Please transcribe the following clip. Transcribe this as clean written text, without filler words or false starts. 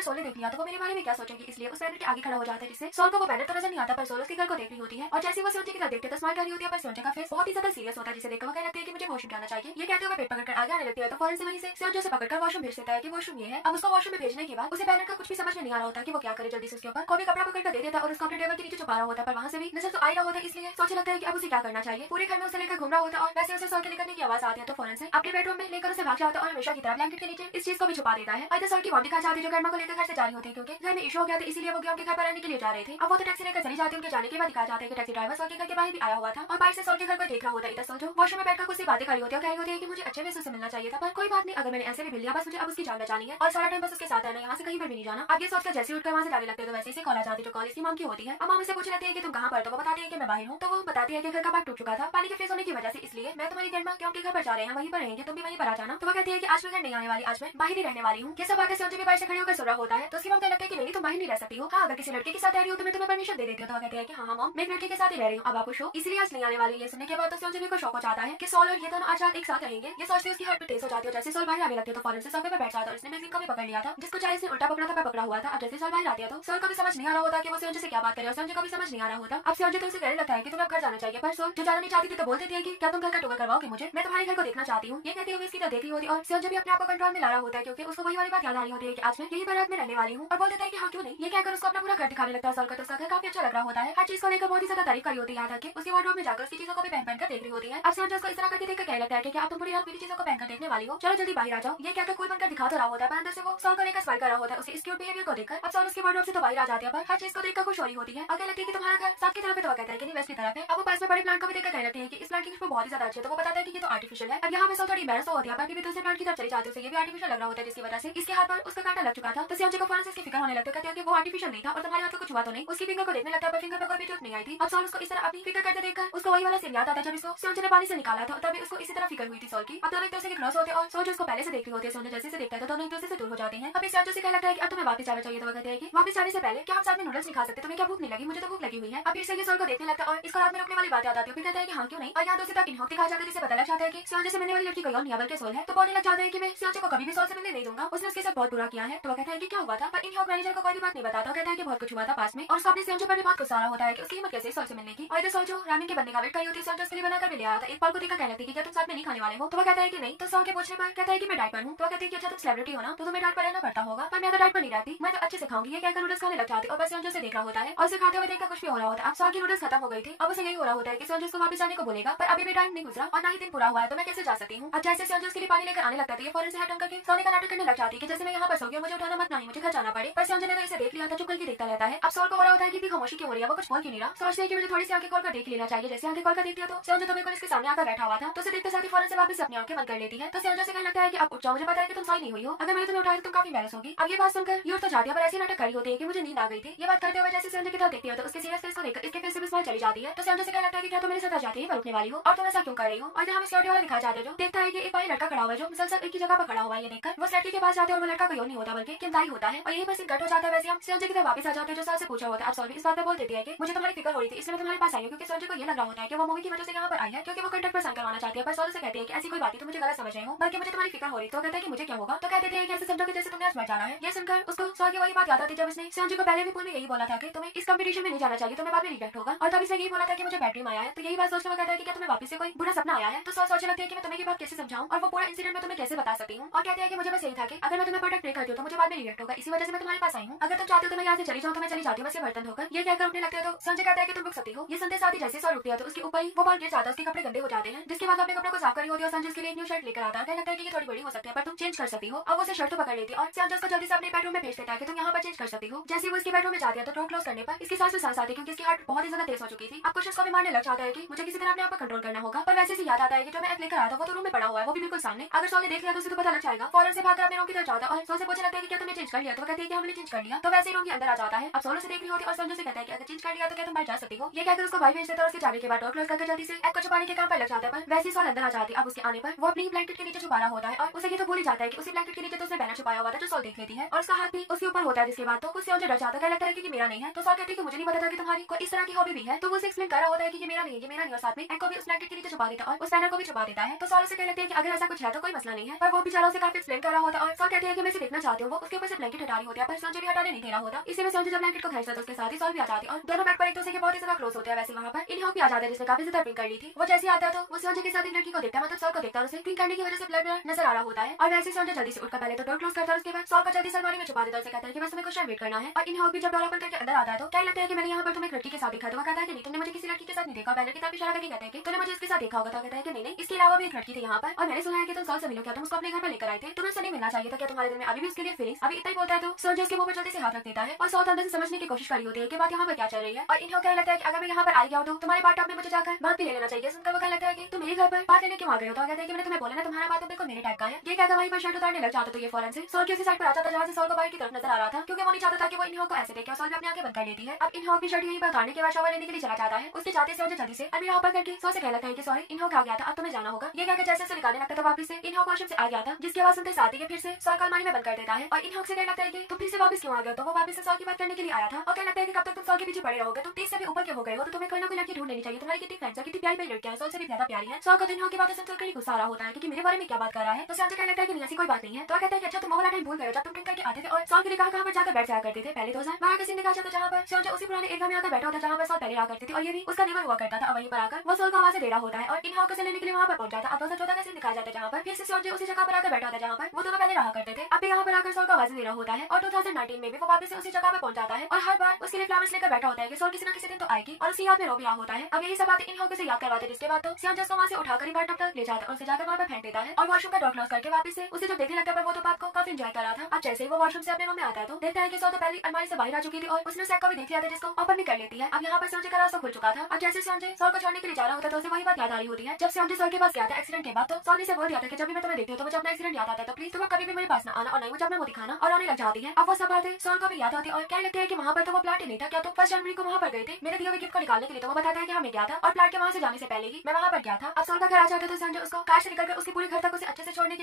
अगर सोल ने देख लिया तो वो मेरे बारे में क्या सोचेगी, इसलिए उस बैनर के आगे खड़ा हो जाता है, जिससे सोल को वो बैनर तो नजर नहीं आता, पर सोल उसके घर को देख रही होती है। और जैसे वो सोचे की तरफ देखते तो स्माइल कर रही होती है, पर सोचे का फेस बहुत ही ज्यादा सीरियस होता है, जिसे देखकर वो कहने लगती है कि मुझे वॉशरूम जाना चाहिए। ये कहते हुए पेट पकड़कर आगे आने लगती है, तो फौरन से वहीं से सोल्जो से पकड़कर वॉशरूम भेज देता है कि वॉशरूम ये है। अब उसको वॉशरूम में भेजने के बाद उसे बैनर का कुछ भी समझ में नहीं आ रहा होता कि वो क्या करे, जल्दी से उसके ऊपर कोई भी कपड़ा पकड़ कर दे देता है और उसको अपने टेबल के नीचे छुपा रहा होता है, पर वहां से भी नजर तो आ रहा होता है, इसलिए सोचने लगता है कि अब उसे क्या करना चाहिए। पूरे घर में उसे लेकर घूम रहा होता है और वैसे उसे सोल के निकलने की आवाज आती है, तो फौरन से अपने बेडरूम में लेकर उसे भाग जाता है और हमेशा की तरह ब्लैंकेट के नीचे इस चीज को भी छुपा देता है। आयदा सोल की मॉम दिखा जाती है जो ग्रैंडमा को लेकर घर से जा रही होती है, क्योंकि घर में इशू हो गया था, इसीलिए वो उनके घर पर रहने के लिए जा रहे थे। अब वो तो टैक्सी लेकर चली जाती है। उनके जाने के बाद दिखाया जाता है कि टैक्सी ड्राइवर सोल के घर के बाहर भी आया हुआ था और बाहर से सोल के घर को देख रहा होता है। इधर सोल जो वॉशरूम में बैठकर कुछ सी बातें कर रही होती है, कह रही होती है कि मुझे अच्छे वैसे से मिलना चाहिए था, पर कोई बात नहीं, अगर मैंने ऐसे भी मिल लिया, बस मुझे अब उसकी जान बचानी है और सारा टाइम बस उसके साथ रहना, यहाँ से कहीं पर भी नहीं जाना। अब ये सोचकर जैसे उठकर वहां से जाने लगते हैं, तो वैसे ही कॉल आ जाती है जो कॉल इसकी मॉम की होती है। अब मॉम से पूछ लेती है कि तुम कहाँ पर, तो वो बताती है कि मैं बाहर हूँ। तो वो बताती है कि घर का पार्ट टूट चुका था पानी के फ्रीज होने की वजह से, इसलिए मैं तुम्हारी ग्रैंडमा के उनके घर पर जा रहे हैं, वहीं पर रहेंगे, तुम भी वहीं पर आ जाना। तो वो कहती है कि आज मैं घर नहीं आने वाली, आज मैं बाहर ही रहने वाली हूँ। ये सब आगे सोल्जो भी बाहर से खड़े होकर सुन रहा होता है, तो उसकी मॉम कहने लगती है कि नहीं, तुम बाहर नहीं रह सकती हो, हाँ अगर किसी लड़के के साथ रह रही हो तो मैं तुम्हें परमिशन दे देती हूँ। तो वो कहती है कि हाँ मॉम, मैं एक लड़के के साथ ही रह रही हूँ, अब आप खुश हो, इसलिए आज नहीं आने वाली। ये सुनने के बाद तो सोल्जो भी को शौक हो जाता है कि सोल और ये दोनों आज रात एक साथ रहेंगे। ये सोचते उसकी हार्ट तेज हो जाती है। जैसे सोल बाहर आने लगती है तो फौरन से सोफे पर बैठ जाता है और उसने मैगजीन को भी पकड़ लिया था, जिसको चाहे इसने उल्टा पकड़ा था, पकड़ा हुआ था। अब जैसे सोल बाहर आती है तो सोल को भी समझ नहीं आ रहा होता कि वो सोल्जो से क्या बात करे, और सोल्जो को भी समझ नहीं आ रहा होता। अब सोल्जो तो उसे कहने लगता है कि तुम्हें घर जाना चाहिए, पर सोल जो जाना नहीं चाहती थी तो बोलती थी कि क्या तुम घर का टूर करवाओगे मुझे, मैं तुम्हारे घर को देखना चाहती हूँ। ये कहती हुई इसकी तरफ देख रही होती और सोल्जो भी अपने आप को कंट्रोल में ला रहा होता है, क्योंकि उसको वही वाली बात याद आ रही होती है कि आज मैं यही बारात में रहने वाली हूँ, और बोल देता है कि हाँ क्यों नहीं। ये कहकर उसको अपना पूरा घर दिखाने लगता है। सोल को तो उसका घर काफी अच्छा लग रहा होता है, हर चीज को लेकर बहुत ही ज्यादा तारीफ करी होती है, यहाँ तक कि उसकी वार्डरोब में जाकर उसकी चीजों को भी पहन कर देख रही होती है। अब सोल्जो उसको इस तरह करके देखकर कहने लगता है कि क्या तुम पूरी रात मेरी चीजों को पहनकर देखने वाली हो, चलो जल्दी बाहर आ जाओ। ये कहकर कोई बनकर दिखा तो रहा होता है, पर अंदर से वो सोल को लेकर स्माइल कर रहा होता है, उसे इस क्यूट बिहेवियर को देखकर। अब सोल उसकी वार्डरोब से तो बाहर आ जाती है, पर हर चीज को देखकर खुश हो रही होती है। आगे लगती है कि तुम्हारा घर साथ की तरफ है, तो वो कहता है कि नहीं वेस्ट की तरफ है। अब वो पास में बड़े प्लांट को भी देखकर कहने लगती है कि इस प्लांट की खुशबू बहुत ही ज्यादा अच्छी है, तो वो बताता है कि ये तो आर्टिफिशियल है। अब यहाँ पे सोल थोड़ी एम्बैरेस होती है, पर भी दूसरे प्लांट की तरफ चली जाती है, उसे ये भी आर्टिफिशियल लग रहा होता है, जिसकी वजह से इसके हाथ पर उसका कांटा लग चुका था। तो सोल्जो को फौरन से इसकी फिक्र होने लगती है, कहती है कि वो आर्टिफिशियल नहीं था और तुम्हारे हाथ को कुछ हुआ तो नहीं। उसकी फिंगर को देखने लगता है, पर फिंगर पर कोई भी चोट नहीं आई थी। अब सोल उसको इस तरह अपनी फिक्र करते देखकर उसको वही वाला सीन याद आता है जब इसको सोल्जो ने पानी से निकाला था, तभी उसको इसी तरह फिक्र हुई थी सोल की। अब दोनों एक दूसरे के क्लोज होते हैं और सोल्जो उसको पहले से देख रही होती है। सोल्जो जैसे से देखता है तो दोनों एक दूसरे से दूर हो जाते हैं। अब इस सोल्जो से कहने लगता है कि अब तुम्हें वापस जाना चाहिए, तो वो कहते हैं कि वापस जाने से पहले क्या हम साथ में नूडल्स नहीं खा सकते, तुम्हें क्या भूख नहीं लगी, मुझे तो भूख लगी हुई है। अब फिर से ये सोल को देखने लगता है और इसको रात में रुकने वाली बात याद आती है, फिर कहता है कि हाँ क्यों नहीं। और यहाँ दूसरी तरफ इनहोक दिखाया जाता है, जिसे पता लग जाता है कि सोल्जो से मिलने वाली लड़की कोई और नहीं बल्कि सोल है। तो बोलने लग जाता है कि मैं सोल्जो को कभी भी सोल से मिलने नहीं दूंगा, उसने उसके साथ बहुत बुरा किया है। तो वो कहता है कि क्या हुआ था, पर इनहोक मैनेजर को कोई भी बात नहीं बताता, कहता है कि बहुत कुछ हुआ था पास में, और उसको अपने सोल्जो पर भी बहुत गुस्सा आ रहा होता है कि उसकी हिम्मत कैसे सोल से मिलने की। और इधर सोल्जो रामेन के बनने का वेट कर रही होती है, सोल्जो उसके लिए बनाकर भी ले आया था। एक पल को देखकर कहने लगती है कि क्या तुम साथ में नहीं खाने वाले हो, तो वो कहता है कि नहीं। तो सोल के पूछने पर कहता है कि मैं डाइट पर हूँ। तो वो कहती है कि अच्छा तुम सेलिब्रिटी हो ना, तो तुम्हें डाइट पर रहना पड़ता होगा, पर मैं तो डाइट पर नहीं रहती, मैं तो अच्छे से खाऊंगी। ये कहकर नूडल्स खाने लग जाती है और बस सोल्जो से देख रहा होता है और उसे खाते हुए देखकर कुछ भी हो रहा होता है। अब सोल की नूडल्स खत्म हो गई थी, अब उसे यही हो रहा होता है कि सोल्जो को वापस जाने को बोलेगा, पर अभी भी टाइम नहीं गुजरा और ना ही दिन पूरा हुआ है, तो मैं कैसे जा सकती हूँ। अब जैसे सोल्जो के लिए पानी लेकर आने लगता है, फौरन से हट करके सोने का नाटक करने लग जाती है कि जैसे मैं यहाँ पर सो गई, मुझे उठाना मत, नहीं मुझे घर जाना पड़े। पर सोल्जो ने तो इसे देख लिया था, चुप करके देखता रहता है। अब सोल को हो रहा होता है कि खामोशी क्यों हो रही है, वो कुछ बोल क्यों नहीं रहा। सोचते हैं कि मुझे थोड़ी सी आंखें खोलकर देख लेना चाहिए। जैसे आंखें खोलकर देखती है तो सोल्जो तो बिल्कुल इसके सामने आकर बैठा हुआ था, तो उसे देखते साथ ही फौरन से वापस अपनी आंखें बंद कर लेती है। तो सोल्जो से कहने लगता है कि अब उठ जाओ, मुझे पता है कि तुम सोई नहीं हुई हो, अगर मैंने तुम्हें उठाया तो तुम काफी एम्बैरेस होगी। अब ये बात सुनकर ये उठ तो जाती है, पर ऐसी नाटक करी होती है कि मुझे नींद आ गई थी। ये बात करते हुए जैसे सोल्जो की तरफ देखती है तो उसके सीरियस फेस को देखकर इसके फेस से भी स्माइल चली जाती है। तो सोल्जो से कहने लगता है कि क्या तुम मेरे साथ आ जाती है, मैं रुकने वाली हूँ और तुम ऐसा क्यों कर रही हो। और जहाँ हमें सिक्योरिटी वाला दिखाया जाता है जो देखता है कि एक भाई लड़का खड़ा हुआ है जो मुसलसल एक ही जगह पर खड़ा हुआ है। ये देखकर वो लड़की के पास जाते हैं और वो लड़का कोई और नहीं होता बल्कि किमताई होता है, और यही पर सीन कट हो जाता है। वैसे हम सोल्जो की तरफ वापस आ जाते हैं जो सोल से पूछा होता है। अब सोल भी इस बात पे बोल देती है कि मुझे तुम्हारी फिक्र हो रही थी, इसलिए मैं तुम्हारे पास आई हूँ, क्योंकि सोल्जो को ये लग रहा होता है कि वो मूवी की वजह से यहाँ पर आई है, क्योंकि वो कंट्रैक्ट पर साइन करवाना चाहती है। पर सोल से कहती है कि ऐसी कोई बात नहीं, तुम मुझे गलत समझ रहे हो, बल्कि मुझे तुम्हारी फिक्र हो रही। तो कहते हैं कि मुझे क्या होगा, तो कहते हैं कि ऐसे समझो कि जैसे तुमने आज मर जाना है। ये सुनकर उसको सोल की वही बात याद आती जब उसने सोल्जो को पहले भी पूल में यही बोला था कि तुम्हें इस कंपटीशन में नहीं जाना चाहिए, तुम्हें बाद में रिग्रेट होगा, और तब इसने यही बोला था कि मुझे बैटरी में आया है। तो यही बात सोचकर वो कहता है कि क्या तुम्हें वापस से कोई बुरा सपना आया है। तो सोल सोचने लगती है कि मैं तुम्हें ये बात कैसे समझाऊं और वो पूरा इंसिडेंट मैं तुम्हें कैसे बता सकती हूँ। और कहती है कि मुझे बस यही था कि अगर मैं तुम्हें प्रोटेक्ट नहीं करती हूँ तो मुझे बाद में रिग्रेट होगा, इसी वजह से मैं तुम्हारे पास आई हूँ। अगर तुम चाहते हो तो मैं यहाँ से चली जाऊँ तो मैं चली जाती हूँ, बस ये बर्तन धोकर। ये कहकर उठने लगते हो तो संजय कहता है कि तुम रुक सकती हो। ये सुनते साथ ही जैसे सोल रुकती है तो उसके ऊपर ही वो बॉल गिर जाता है, उसके कपड़े गंदे हो जाते हैं, जिसके बाद वो अपने कपड़ों को साफ करी होती है और संजय उसके लिए एक न्यू शर्ट लेकर आता है। कहने लगता है कि ये थोड़ी बड़ी हो सकती है पर तुम चेंज कर सकती हो। अब वो उसे शर्ट तो पकड़ लेती है और संजय उसको जल्दी से अपने बेडरूम में भेज देता है कि तुम यहाँ पर चेंज कर सकती हो। जैसे वो इसके बेडरूम में जाती है तो डोर क्लोज करने पर इसकी सांस में सांस आती है, क्योंकि इसकी हार्ट बहुत ही ज्यादा तेज हो चुकी थी। अब कुछ उसको भी मारने लग जाता है कि मुझे किसी तरह अपने आप को कंट्रोल करना होगा, पर वैसे से याद आता है कि जो मैं लेकर आया था वो तो रूम में पड़ा हुआ है, वो भी बिल्कुल सामने। अगर सोल ने देख लिया तो उसे तो पता लग जाएगा। फौरन से भागकर अपने रूम की तरफ जाता है और सोल से पूछने लगता है कि क्या तुमने चेंज कर लिया, तो कहती है कि हमने चेंज कर लिया। तो वैसे ही रूम के अंदर आ जाता है। अब सोल से देख रही होती है और संजय से कहता है कि अगर चेंज कर लिया तो क्या तुम बाहर जा सकती हो। ये कहकर उसको बाहर भेज देता है और उसके जाने के बाद डोर क्लोज करके जल्दी से एक को छुपाने के काम पर लग जाता है, पर वैसे ही सोल अंदर आ जाती है। अब उसके आने पर वो अपनी ब्लैंकेट के नीचे छुपा रहा होता है और उसे ये तो भूल ही जाता है कि उसी ब्लैंकेट के नीचे तो उसने बैनर छुपाया हुआ था जो सोल देख लेती है, और उसका हाथ भी उसके ऊपर होता है, जिसके बाद तो उससे डर जाता है, लगता है कि मेरा नहीं है। तो सोल कहती है कि मुझे नहीं पता था कि तुम्हारी कोई इस तरह की हॉबी भी है। तो वो उसे एक्सप्लेन कर रहा होता है कि ये मेरा नहीं है, ये मेरा नहीं, और साथ में एक को भी उस ब्लैंकेट के नीचे छुपा देता है और उस बैनर को भी छुपा देता है। तो सोल उसे कहने लगती है कि अगर ऐसा कुछ है तो कोई मसला नहीं है, पर वो बेचारा उसे काफी एक्सप्लेन कर रहा होता है और सोल कहती है कि मैं इसे देखना चाहती हूँ। वो उसके ऊपर से ब्लैंकेट हटा रही होती है पर संजय भी हटाने नहीं दे रहा होता। इसी में संजय जब ब्लैंकेट को खींचता तो उसके साथ ही सॉल भी आ जाती है और दोनों बेड पर एक दूसरे के बहुत ही ज्यादा क्लोज होते हैं। वैसे वहाँ पर इन हॉक भी आ जाता है जिसने काफी ज्यादा ड्रिंक कर ली थी। वो जैसे आता है तो वो संजय के साथ एक लड़की को देखता है, मतलब सॉल को देखता है, उसे ड्रिंक करने की वजह से ब्लड नजर आ रहा होता है। और वैसे संजय जल्दी से उठकर पहले तो डोर क्लोज करता है, उसके बाद सॉल को जल्दी से अलमारी में छुपा देता है, उसे कहता है कि बस तुम्हें कुछ टाइम वेट करना है। और इन हॉक भी जब डोर ओपन करके अंदर आता है तो क्या लगता है कि मैंने यहाँ पर तुम्हें एक लड़की के साथ देखा, तो वो कहता है कि नहीं तुमने मुझे किसी लड़की के साथ नहीं देखा। बैनर की तरफ इशारा करके कहता है कि तूने मुझे इसके साथ देखा होगा, तो कहता है कि नहीं इसके अलावा भी एक लड़की थी यहाँ पर और मैंने सुना है कि तुम सॉल से मिलो, क्या तुम उसको अपने घर पर लेकर आए थे, तुम्हें उससे नहीं मिलना चाहिए था, क्या तुम्हारे दिल में अभी भी उसके लिए फीलिंग्स। अभी इतना ही बोलता है तो संजय उसके मुंह पर जल्दी से हाथ रख देता है और सॉल अंदर से समझने की कोशिश कर रही होती है कि बात यहाँ पर क्या चल रही है। और इन हॉक कहने लगता है कि अगर मैं यहाँ पर आई गया तो तुम्हारे बात में मुझे जाकर बात भी ले लेना चाहिए। सुनकर वो कहने लगता है कि तुम मेरे घर पर बात लेने क्यों आ गए हो, तो कहते हैं कि मैंने तुम्हें बोला ना तुम्हारा बात बिल्कुल मेरे टाइप का है। ये कहकर वहीं पर शर्ट उतारने लग जाता तो ये फौरन से सॉल की उसी साइड पर आ जाता जहाँ से सॉल को बाहर की तरफ नजर आ रहा था, क्योंकि वो नहीं चाहता था कि वो इन हॉक को ऐसे देखे और सॉल भी अपनी आंखें बंद कर लेती है। अब इन हॉक की शर्ट यहीं पर उतारने के बाद शावर लेने के लिए चला जाता है। उसके जाते से जल्दी से अभी यहाँ पर करके सॉल से कहने लगता है कि सॉरी इन हॉक आ गया था, अब तुम्हें जाना होगा। ये कहकर जैसे निकालने लगता तो वापस से इन हॉक वॉशरूम से आ गया था, जिसकी आवाज सुनते साथ ही फिर से सॉल को अलमारी में बंद कर देता है। और इन हॉक से कहने लगता है कि तुम फिर से वापस क्यों आ गए, तो वो वापस से सॉल की बात करने के लिए आया था और कहने लगता है कि कब तक तुम सॉल के पीछे पड़े रहोगे, तुम 30 से भी ऊपर के हो गए हो तो तुम्हें कोई ना कोई लड़की ढूंढ लेनी चाहिए। तुम्हारी कितनी फ्रेंड्स है, कितनी प्यारी प्यारी लड़कियां हैं, सॉल से भी ज्यादा प्यारी है। सॉल को इन हॉक की बातें सुनकर कहीं गुस्सा आ रहा होता है कि मेरे बारे में क्या बात कर रहा है। तो संजय कहने लगता है कि नहीं ऐसी कोई बात नहीं है। तो कहता है कि अच्छा तुम वो वाला टाइम भूल गए हो जब तुम ड्रिंक करके आते थे और सॉल के लिए कहां पर जाकर बैठ जाया करते थे। पहले तो वहां का सीन दिखाया जाता जहां पर संजय उसी पुराने एरिया में आकर बैठा होता जहां पर सॉल पहले आ करती थी और ये भी उसका नेबर हुआ करता था। वहीं पर आकर वो सॉल को आवाज दे रहा होता है और इन हॉक से लेने के लिए वहां पर पहुंच जाता। अब 2014 का सीन दिखाया जाता है जहां पर फिर से संजय उसी जगह पर आकर बैठा था जहां पर वो दोनों पहले रहा करते थे। अब यहाँ पर आकर सॉल को आवाज दे रहा होता है और 2019 में भी वो वापस से उसी जगह पर पहुंच जाता है और हर बार उसके लिए फ्लावर्स लेकर बैठा होता है कि सॉल किसी न किसी दिन तो आएगी और उसकी याद में रो भी रहा होता है। अब यही सब बातें इन हॉक से याद करवाते जिसके बाद तो संजय को वहां से उठाकर ही बाथटब तक ले जाता और उसे जाकर वहां पर फेंक देता है और वॉशरूम का डोर क्लोज करके वापस से उसे जो देखने लगता है वो तो बात को काफी एंजॉय कर रहा था। अब जैसे ही वो वॉशरूम से अपने रूम में आता है तो देखता है कि सॉल तो पहले अलमारी से बाहर आ चुकी थी और उसने सैक को भी देख लिया था जिसको ओपन भी कर लेती है। अब यहाँ पर संजय का रास्ता खुल चुका था। अब जैसे संजय सॉल को छोड़ने के लिए जा रहा होता है तो उसे वही बात याद आ रही होती है जब संजय सॉल के पास गया था एक्सीडेंट के बाद। तो सॉल ने से बोल दिया था कि जब भी मैं तुम्हें देखती हूँ तो मुझे अपना एक्सीडेंट याद आता है, तो प्लीज तुम कभी भी मेरे पास ना आना और नहीं मुझे अपना मुंह दिखाना। और आने लग जाती है। अब वो सब बातें सॉल को भी याद आती है और कहने लगते हैं कि वहाँ पर तो वो प्लाट ही नहीं था, क्या तुम 1 जनवरी को वहाँ पर गए थे मेरे दिए हुए गिफ्ट को निकालने के लिए। तो वो बताता है कि हाँ मैं गया था और प्लाट के वहाँ से जाने से पहले ही मैं वहाँ पर गया था। अब सॉल का घर आ जाता है तो संजय उसको कार से निकलकर उसके पूरे घर तक उसे अच्छे से छोड़ने की